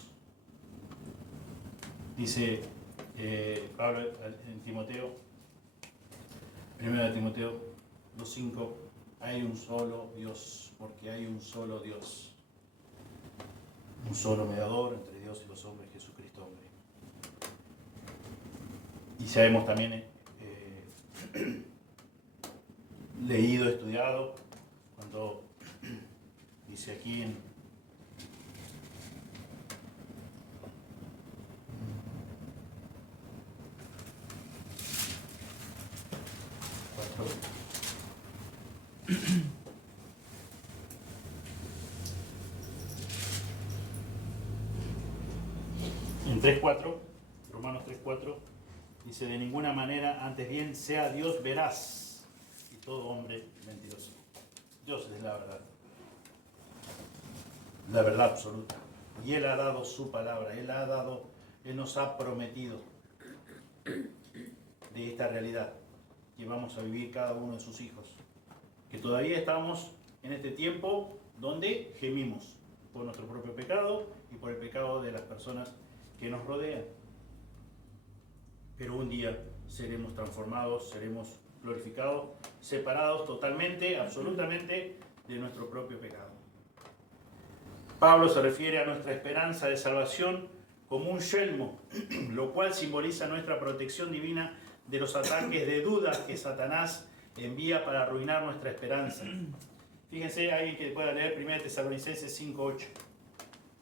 Dice Pablo en Timoteo, 1 Timoteo 2:5, hay un solo Dios, porque hay un solo Dios, un solo mediador entre Dios y los hombres, Jesucristo hombre. Y sabemos también, leído, estudiado, cuando dice aquí en en 3:4, Romanos 3:4, dice, de ninguna manera, antes bien, sea Dios veraz y todo hombre mentiroso. Dios es la verdad absoluta. Y Él ha dado su palabra, Él nos ha prometido de esta realidad que vamos a vivir cada uno de sus hijos. Que todavía estamos en este tiempo donde gemimos por nuestro propio pecado y por el pecado de las personas que nos rodean. Pero un día seremos transformados, seremos glorificados, separados totalmente, absolutamente de nuestro propio pecado. Pablo se refiere a nuestra esperanza de salvación como un yelmo, lo cual simboliza nuestra protección divina de los ataques de dudas que Satanás envía para arruinar nuestra esperanza. Fíjense, alguien que pueda leer 1 Tesalonicenses 5:8.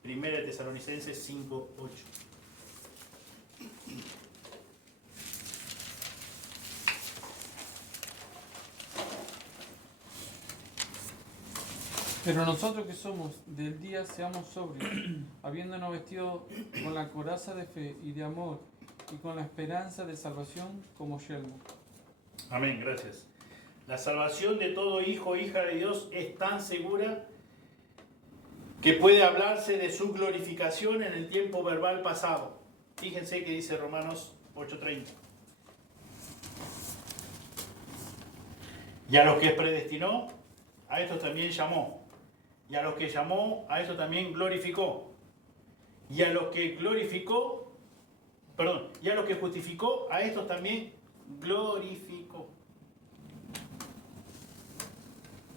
1 Tesalonicenses 5:8. Pero nosotros que somos del día seamos sobrios, habiéndonos vestido con la coraza de fe y de amor y con la esperanza de salvación como yelmo. Amén, gracias. La salvación de todo hijo o hija de Dios es tan segura que puede hablarse de su glorificación en el tiempo verbal pasado. Fíjense que dice Romanos 8:30. Y a los que predestinó, a estos también llamó. Y a los que llamó, a estos también glorificó. Y a los que glorificó, y a los que justificó, a estos también glorificó.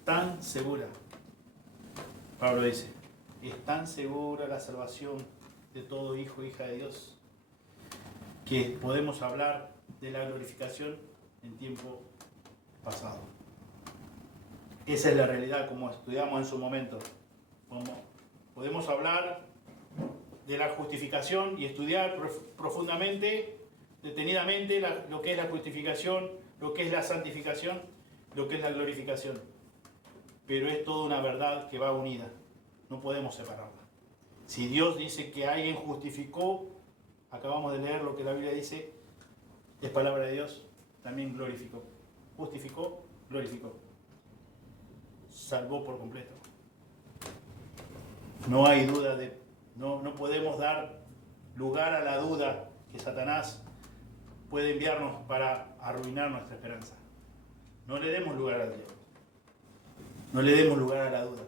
Tan segura, Pablo dice, es tan segura la salvación de todo hijo e hija de Dios, que podemos hablar de la glorificación en tiempo pasado. Esa es la realidad, como estudiamos en su momento. Podemos hablar de la justificación y estudiar profundamente, detenidamente, lo que es la justificación, lo que es la santificación, lo que es la glorificación. Pero es toda una verdad que va unida. No podemos separarla. Si Dios dice que alguien justificó, acabamos de leer lo que la Biblia dice, es palabra de Dios, también glorificó. Justificó, glorificó. Salvó por completo. No hay duda no podemos dar lugar a la duda que Satanás puede enviarnos para arruinar nuestra esperanza. No le demos lugar al diablo. No le demos lugar a la duda.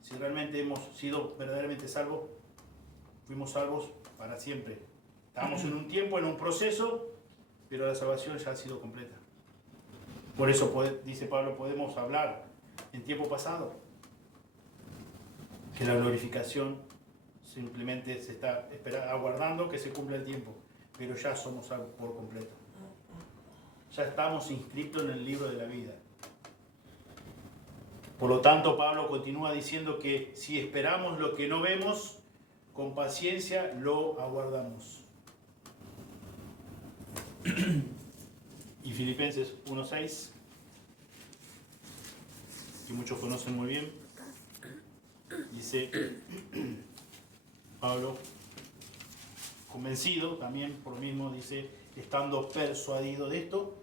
Si realmente hemos sido verdaderamente salvos, fuimos salvos para siempre. Estamos en un tiempo, en un proceso, pero la salvación ya ha sido completa. Por eso, dice Pablo, podemos hablar en tiempo pasado que la glorificación simplemente se está aguardando que se cumpla el tiempo, pero ya somos salvos por completo. Ya estamos inscritos en el libro de la vida. Por lo tanto, Pablo continúa diciendo que si esperamos lo que no vemos, con paciencia lo aguardamos. Y Filipenses 1:6, que muchos conocen muy bien, dice Pablo, convencido también por lo mismo, dice, estando persuadido de esto,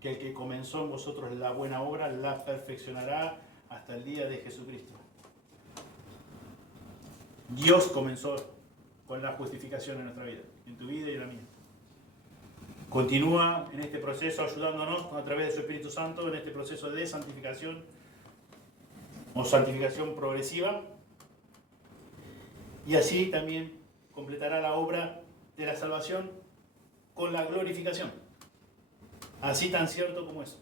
que el que comenzó en vosotros la buena obra la perfeccionará hasta el día de Jesucristo. Dios comenzó con la justificación en nuestra vida, en tu vida y en la mía. Continúa en este proceso ayudándonos a través de su Espíritu Santo en este proceso de santificación o santificación progresiva, y así también completará la obra de la salvación con la glorificación. Así tan cierto como eso.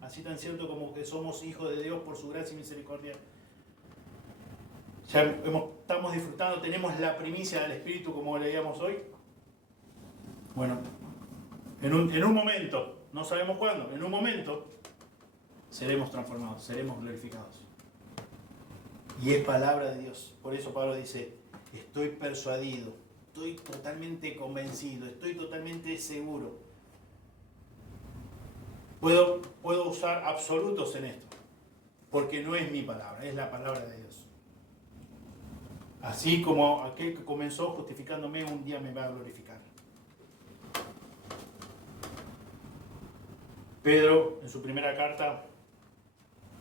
Así tan cierto como que somos hijos de Dios por su gracia y misericordia. Ya estamos disfrutando, tenemos la primicia del Espíritu como leíamos hoy. Bueno, en un momento, no sabemos cuándo, en un momento seremos transformados, seremos glorificados. Y es palabra de Dios. Por eso Pablo dice, estoy persuadido, estoy totalmente convencido, estoy totalmente seguro. Puedo usar absolutos en esto, porque no es mi palabra, es la palabra de Dios. Así como aquel que comenzó justificándome, un día me va a glorificar. Pedro, en su primera carta,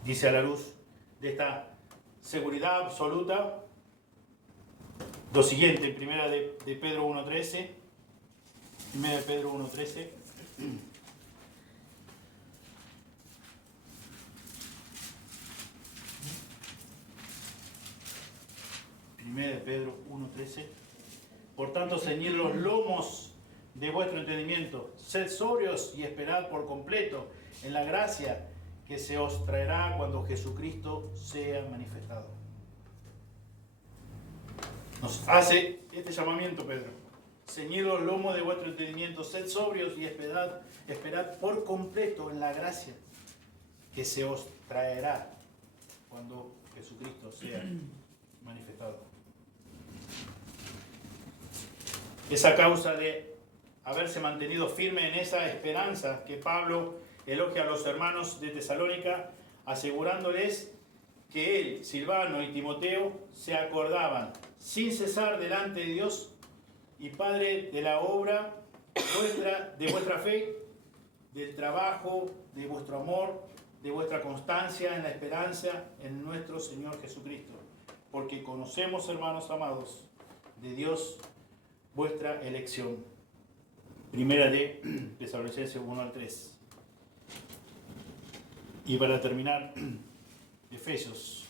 dice a la luz de esta seguridad absoluta, lo siguiente, en primera de Pedro 1.13, primera de Pedro 1.13, primera de Pedro 1.13, por tanto, ceñid los lomos de vuestro entendimiento, sed sobrios y esperad por completo en la gracia que se os traerá cuando Jesucristo sea manifestado. Nos hace este llamamiento Pedro. Ceñid los lomos de vuestro entendimiento, sed sobrios y esperad por completo en la gracia que se os traerá cuando Jesucristo sea manifestado. Esa causa de haberse mantenido firme en esa esperanza que Pablo elogia a los hermanos de Tesalónica, asegurándoles que él, Silvano y Timoteo se acordaban sin cesar delante de Dios y Padre de la obra de vuestra fe, del trabajo, de vuestro amor, de vuestra constancia en la esperanza en nuestro Señor Jesucristo. Porque conocemos, hermanos amados, de Dios vuestra elección. Primera de Tesalonicenses 1-3. Y para terminar, Efesios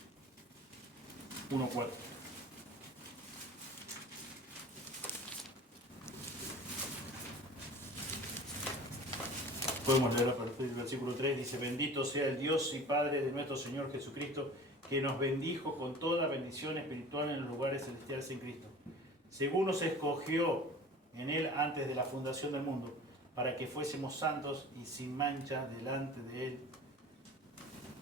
1:4. Podemos leer a partir del versículo 3, dice: bendito sea el Dios y Padre de nuestro Señor Jesucristo, que nos bendijo con toda bendición espiritual en los lugares celestiales en Cristo, según nos escogió en Él antes de la fundación del mundo, para que fuésemos santos y sin mancha delante de Él,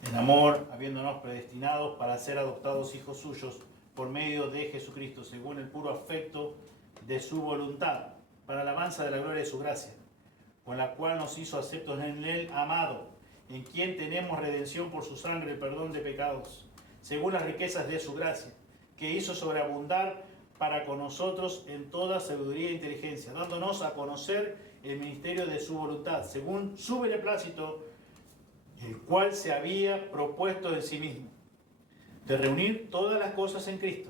en amor, habiéndonos predestinados para ser adoptados hijos suyos por medio de Jesucristo, según el puro afecto de su voluntad, para alabanza de la gloria de su gracia, con la cual nos hizo aceptos en Él amado, en quien tenemos redención por su sangre, el perdón de pecados, según las riquezas de su gracia, que hizo sobreabundar para con nosotros en toda sabiduría e inteligencia, dándonos a conocer el ministerio de su voluntad, según su beneplácito, el cual se había propuesto en sí mismo, de reunir todas las cosas en Cristo,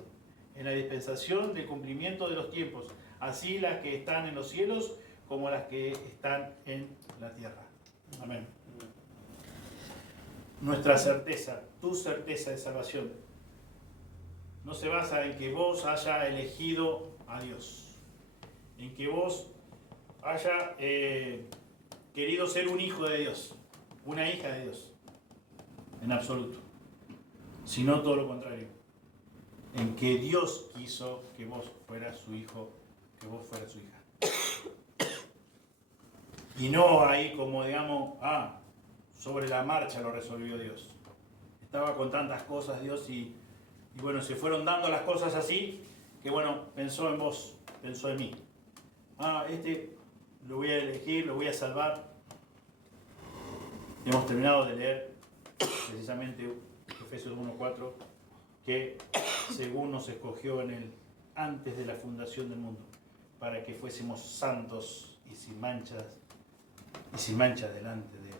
en la dispensación del cumplimiento de los tiempos, así las que están en los cielos como las que están en la tierra. Amén. Nuestra certeza, tu certeza de salvación, no se basa en que vos haya elegido a Dios, en que vos haya querido ser un hijo de Dios, una hija de Dios, en absoluto, sino todo lo contrario, en que Dios quiso que vos fueras su hijo, que vos fueras su hija. Y no ahí como digamos, sobre la marcha lo resolvió Dios. Estaba con tantas cosas Dios y bueno, se fueron dando las cosas así, que bueno, pensó en vos, pensó en mí. Este lo voy a elegir, lo voy a salvar. Hemos terminado de leer precisamente Efesios 1:4, que según nos escogió en Él antes de la fundación del mundo, para que fuésemos santos y sin mancha delante de Él.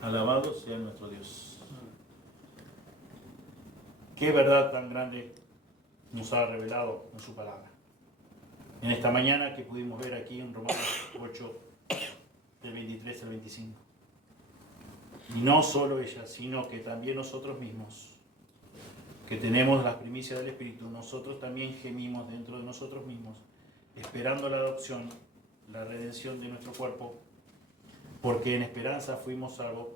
Alabado sea nuestro Dios. Qué verdad tan grande nos ha revelado en su palabra. En esta mañana que pudimos ver aquí en Romanos 8, del 23 al 25. Y no solo ella, sino que también nosotros mismos, que tenemos las primicias del Espíritu, nosotros también gemimos dentro de nosotros mismos, esperando la adopción, la redención de nuestro cuerpo, porque en esperanza fuimos salvos,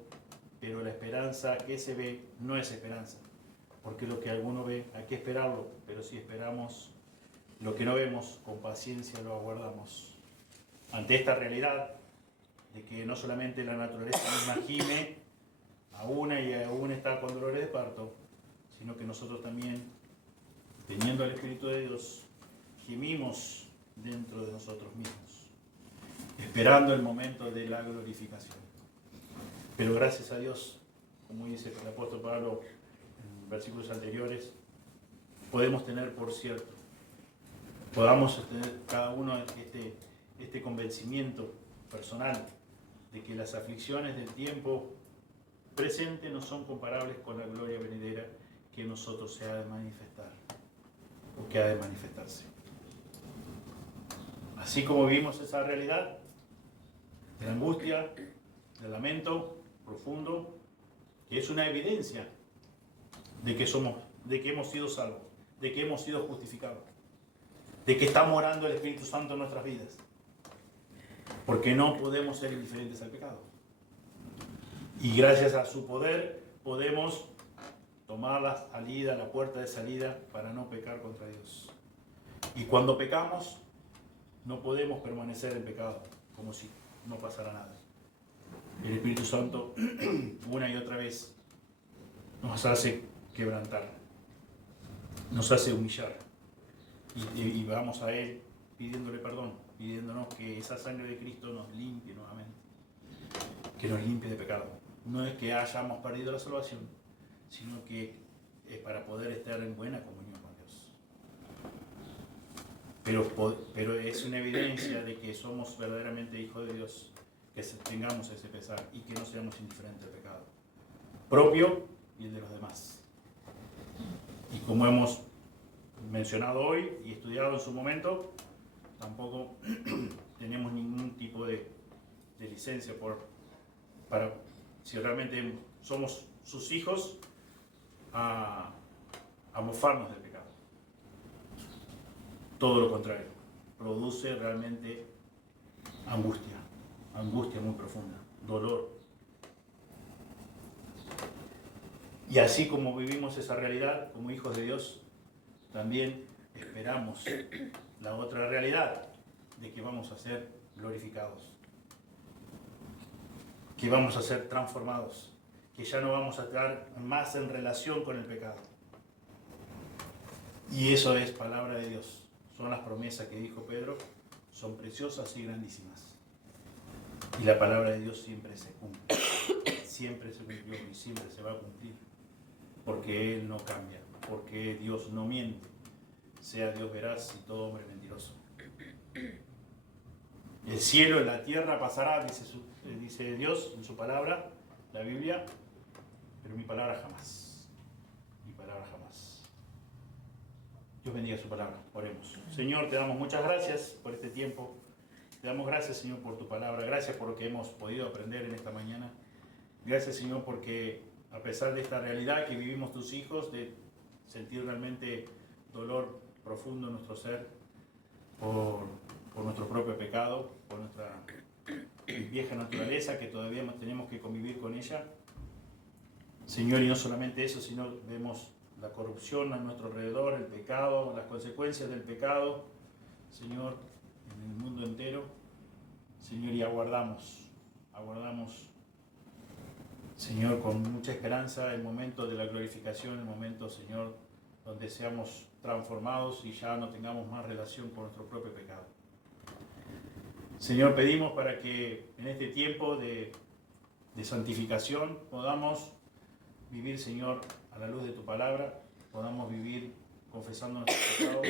pero la esperanza que se ve no es esperanza, porque lo que alguno ve hay que esperarlo, pero si esperamos lo que no vemos, con paciencia lo aguardamos. Ante esta realidad de que no solamente la naturaleza misma gime aún está con dolores de parto, sino que nosotros también, teniendo el Espíritu de Dios, gemimos dentro de nosotros mismos, esperando el momento de la glorificación. Pero gracias a Dios, como dice el apóstol Pablo en versículos anteriores, podemos tener por cierto, podamos tener cada uno este convencimiento personal de que las aflicciones del tiempo presente no son comparables con la gloria venidera que en nosotros se ha de manifestar o que ha de manifestarse. Así como vivimos esa realidad de la angustia, del lamento profundo, que es una evidencia de que hemos sido salvos, de que hemos sido justificados, de que está morando el Espíritu Santo en nuestras vidas, porque no podemos ser indiferentes al pecado. Y gracias a su poder podemos tomar la puerta de salida para no pecar contra Dios. Y cuando pecamos, no podemos permanecer en pecado, como si no pasara nada. El Espíritu Santo, una y otra vez, nos hace quebrantar, nos hace humillar. Y vamos a Él pidiéndole perdón, pidiéndonos que esa sangre de Cristo nos limpie nuevamente, que nos limpie de pecado. No es que hayamos perdido la salvación, sino que es para poder estar en buena comunión con Dios. Pero es una evidencia de que somos verdaderamente hijos de Dios, que tengamos ese pesar y que no seamos indiferentes al pecado propio y el de los demás. Y como hemos mencionado hoy y estudiado en su momento, tampoco tenemos ningún tipo de licencia para, si realmente somos sus hijos, a mofarnos del pecado. Todo lo contrario, produce realmente angustia, angustia muy profunda, dolor. Y así como vivimos esa realidad como hijos de Dios, también esperamos la otra realidad de que vamos a ser glorificados, que vamos a ser transformados, que ya no vamos a estar más en relación con el pecado. Y eso es palabra de Dios. Son las promesas que dijo Pedro, son preciosas y grandísimas. Y la palabra de Dios siempre se cumple. Siempre se cumplió y siempre se va a cumplir. Porque Él no cambia, porque Dios no miente. Sea Dios veraz y todo hombre mentiroso. El cielo y la tierra pasará, dice Dios en su palabra, la Biblia, pero mi palabra jamás. Mi palabra jamás. Dios bendiga su palabra. Oremos. Señor, te damos muchas gracias por este tiempo. Te damos gracias, Señor, por tu palabra. Gracias por lo que hemos podido aprender en esta mañana. Gracias, Señor, porque a pesar de esta realidad que vivimos tus hijos, de sentir realmente dolor profundo en nuestro ser por nuestro propio pecado, por nuestra vieja naturaleza que todavía tenemos que convivir con ella. Señor, y no solamente eso, sino vemos la corrupción a nuestro alrededor, el pecado, las consecuencias del pecado, Señor, en el mundo entero. Señor, y aguardamos, Señor, con mucha esperanza el momento de la glorificación, el momento, Señor, donde seamos transformados y ya no tengamos más relación con nuestro propio pecado. Señor, pedimos para que en este tiempo de santificación podamos vivir, Señor, a la luz de tu palabra, podamos vivir confesando nuestros pecados,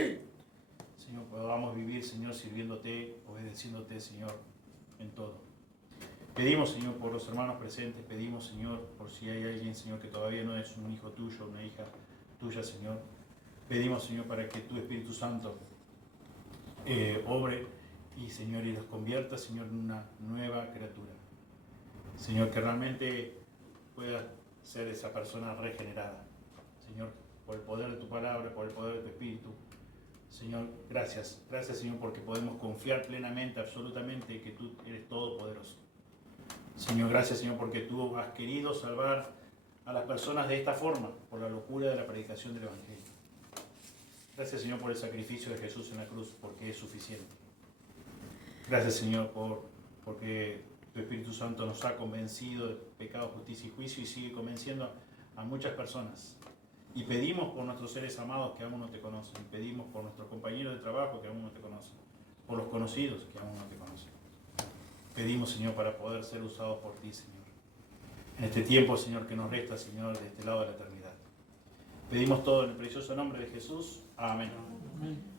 Señor, podamos vivir, Señor, sirviéndote, obedeciéndote, Señor, en todo. Pedimos, Señor, por los hermanos presentes, pedimos, Señor, por si hay alguien, Señor, que todavía no es un hijo tuyo, una hija tuya, Señor. Pedimos, Señor, para que tu Espíritu Santo obre y, Señor, y los convierta, Señor, en una nueva criatura. Señor, que realmente pueda ser esa persona regenerada. Señor, por el poder de tu palabra, por el poder de tu Espíritu. Señor, gracias. Gracias, Señor, porque podemos confiar plenamente, absolutamente, que tú eres todopoderoso. Señor, gracias, Señor, porque tú has querido salvar a las personas de esta forma, por la locura de la predicación del Evangelio. Gracias, Señor, por el sacrificio de Jesús en la cruz, porque es suficiente. Gracias, Señor, porque tu Espíritu Santo nos ha convencido de pecado, justicia y juicio y sigue convenciendo a muchas personas. Y pedimos por nuestros seres amados que aún no te conocen. Pedimos por nuestros compañeros de trabajo que aún no te conocen. Por los conocidos que aún no te conocen. Pedimos, Señor, para poder ser usados por ti, Señor. En este tiempo, Señor, que nos resta, Señor, de este lado de la eternidad. Pedimos todo en el precioso nombre de Jesús. Amén. Amén.